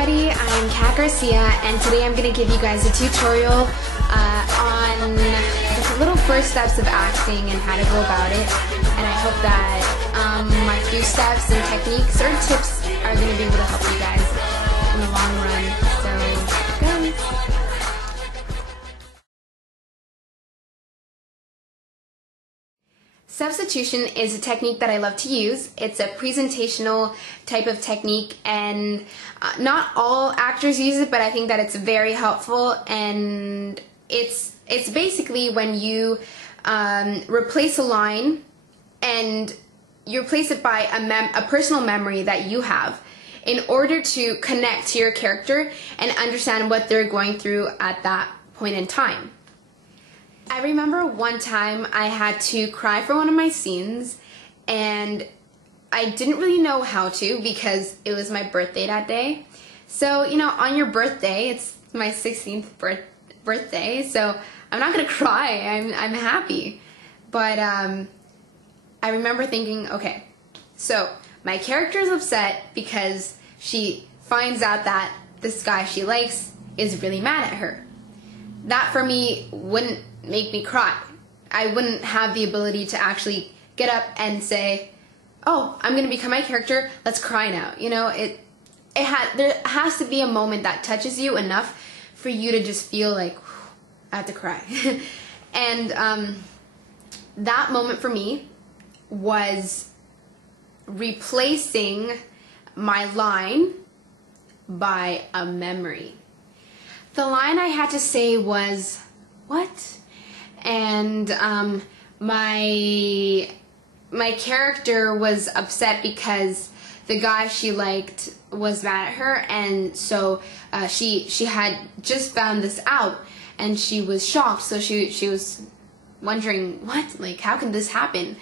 everybody, I'm Garcia, and today I'm going to give you guys a tutorial on the little first steps of acting and how to go about it. And I hope that my few steps and techniques or tips are going to be able to help you guys in the long run. So, guys. Substitution is a technique that I love to use. It's a presentational type of technique, and not all actors use it, but I think that it's very helpful. And it's basically when you replace a line and you replace it by a personal memory that you have in order to connect to your character and understand what they're going through at that point in time. I remember one time I had to cry for one of my scenes, and I didn't really know how to because it was my birthday that day. So, you know, on your birthday, it's my 16th birthday, so I'm not gonna cry. I'm happy. But I remember thinking, okay, so my character is upset because she finds out that this guy she likes is really mad at her. That for me wouldn't make me cry. I wouldn't have the ability to actually get up and say, oh, I'm gonna become my character, let's cry now. You know, there has to be a moment that touches you enough for you to just feel like, I have to cry. And that moment for me was replacing my line by a memory. The line I had to say was, what? And my character was upset because the guy she liked was mad at her, and so she had just found this out, and she was shocked. So she was wondering, what? Like, how can this happen?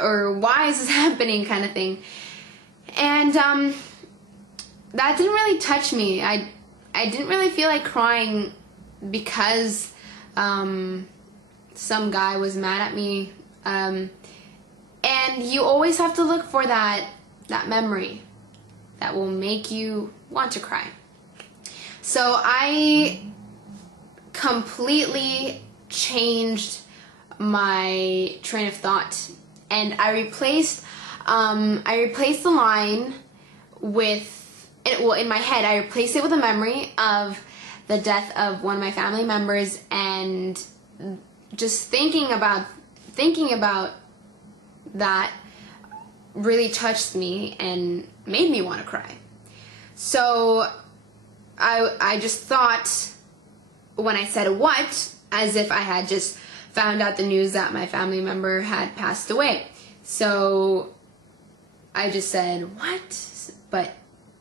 Or why is this happening, kind of thing. And that didn't really touch me. I didn't really feel like crying because some guy was mad at me. And you always have to look for that memory that will make you want to cry. So I completely changed my train of thought, and I replaced the line with, well, in my head, I replaced it with a memory of the death of one of my family members, and just thinking about that really touched me and made me want to cry. So I just thought, when I said what, as if I had just found out the news that my family member had passed away. So I just said, what? But,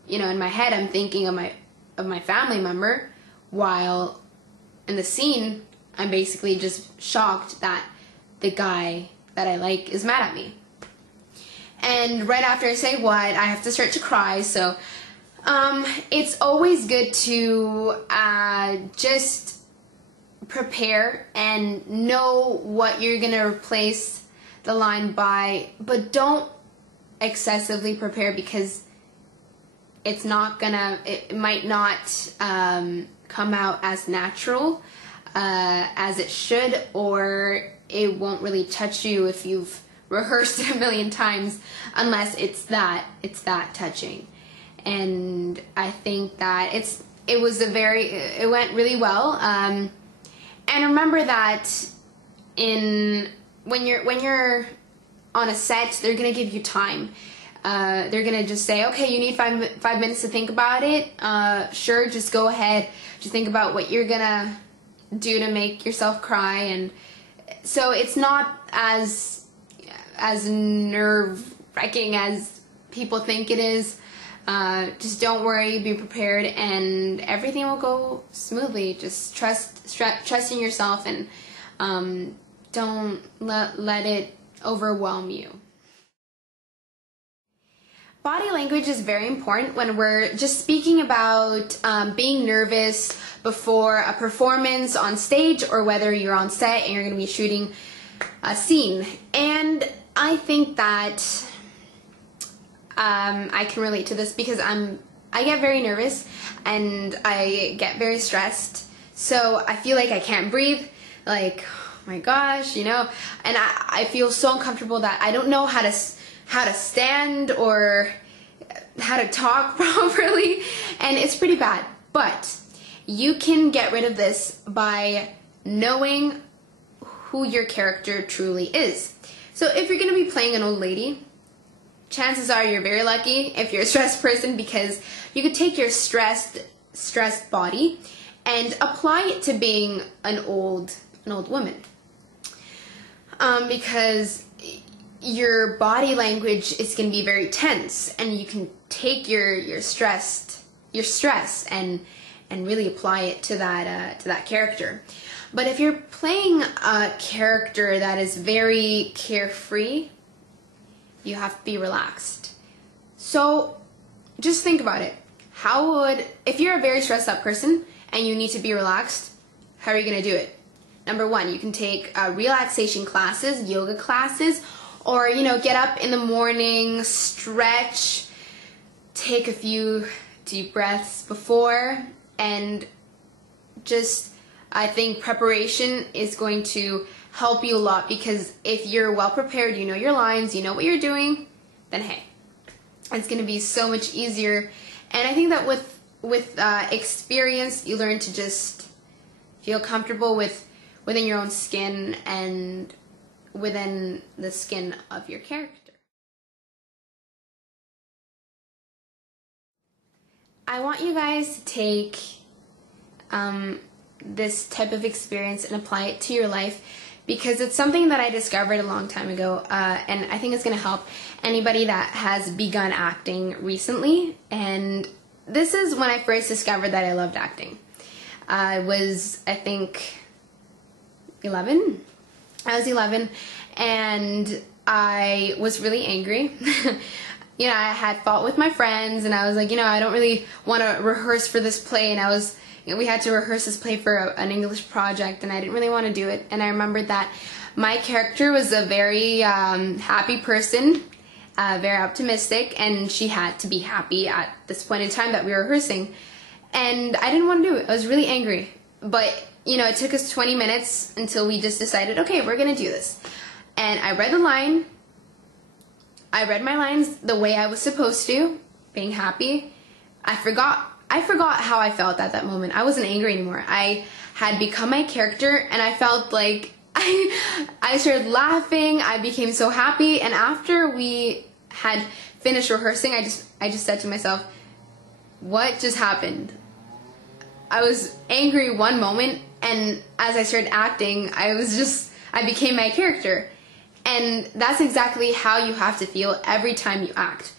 you know, in my head I'm thinking of my family member, while in the scene I'm basically just shocked that the guy that I like is mad at me. And right after I say what, I have to start to cry. So it's always good to just prepare and know what you're gonna replace the line by, but don't excessively prepare, because it might not come out as natural as it should, or it won't really touch you if you've rehearsed it a million times, unless it's that touching. And I think that it went really well. And remember that when you're on a set, they're gonna give you time. They're gonna just say, okay, you need five minutes to think about it. Sure, just go ahead. Just think about what you're gonna do to make yourself cry. And so it's not as nerve-wracking as people think it is. Just don't worry, be prepared, and everything will go smoothly. Just trust in yourself, and don't let it overwhelm you. Body language is very important when we're just speaking about being nervous before a performance on stage, or whether you're on set and you're going to be shooting a scene. And I think that I can relate to this because I'm I get very nervous and I get very stressed. So I feel like I can't breathe, like, oh my gosh, you know, and I feel so uncomfortable that I don't know how to stand or how to talk properly, and it's pretty bad. But you can get rid of this by knowing who your character truly is. So if you're going to be playing an old lady, chances are you're very lucky if you're a stressed person, because you could take your stressed body and apply it to being an old woman. Because your body language is going to be very tense, and you can take your stress and really apply it to that character. But if you're playing a character that is very carefree, you have to be relaxed. So just think about it. If you're a very stressed out person and you need to be relaxed, how are you going to do it? Number one, you can take relaxation classes, yoga classes, or, you know, get up in the morning, stretch, take a few deep breaths before, and just, I think preparation is going to help you a lot, because if you're well prepared, you know your lines, you know what you're doing, then hey, it's going to be so much easier. And I think that with experience, you learn to just feel comfortable within your own skin and within the skin of your character. I want you guys to take this type of experience and apply it to your life, because it's something that I discovered a long time ago, and I think it's going to help anybody that has begun acting recently. And this is when I first discovered that I loved acting. I was, I think, 11. I was 11, and I was really angry. You know, I had fought with my friends, and I was like, you know, I don't really want to rehearse for this play, and we had to rehearse this play for an English project, and I didn't really want to do it. And I remembered that my character was a very happy person, very optimistic, and she had to be happy at this point in time that we were rehearsing. And I didn't want to do it. I was really angry. But, you know, it took us 20 minutes until we just decided, okay, we're going to do this. And I read the line. I read my lines the way I was supposed to, being happy. I forgot how I felt at that moment. I wasn't angry anymore. I had become my character, and I felt like I started laughing. I became so happy, and after we had finished rehearsing, I just said to myself, what just happened? I was angry one moment, and as I started acting, I became my character. And that's exactly how you have to feel every time you act.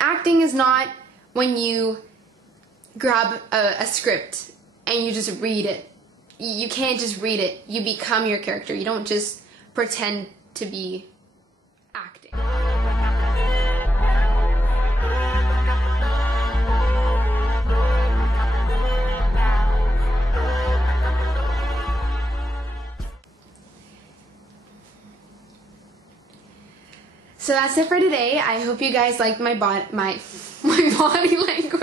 Acting is not when you grab a script and you just read it. You can't just read it. You become your character. You don't just pretend to be acting. So that's it for today. I hope you guys liked my body language.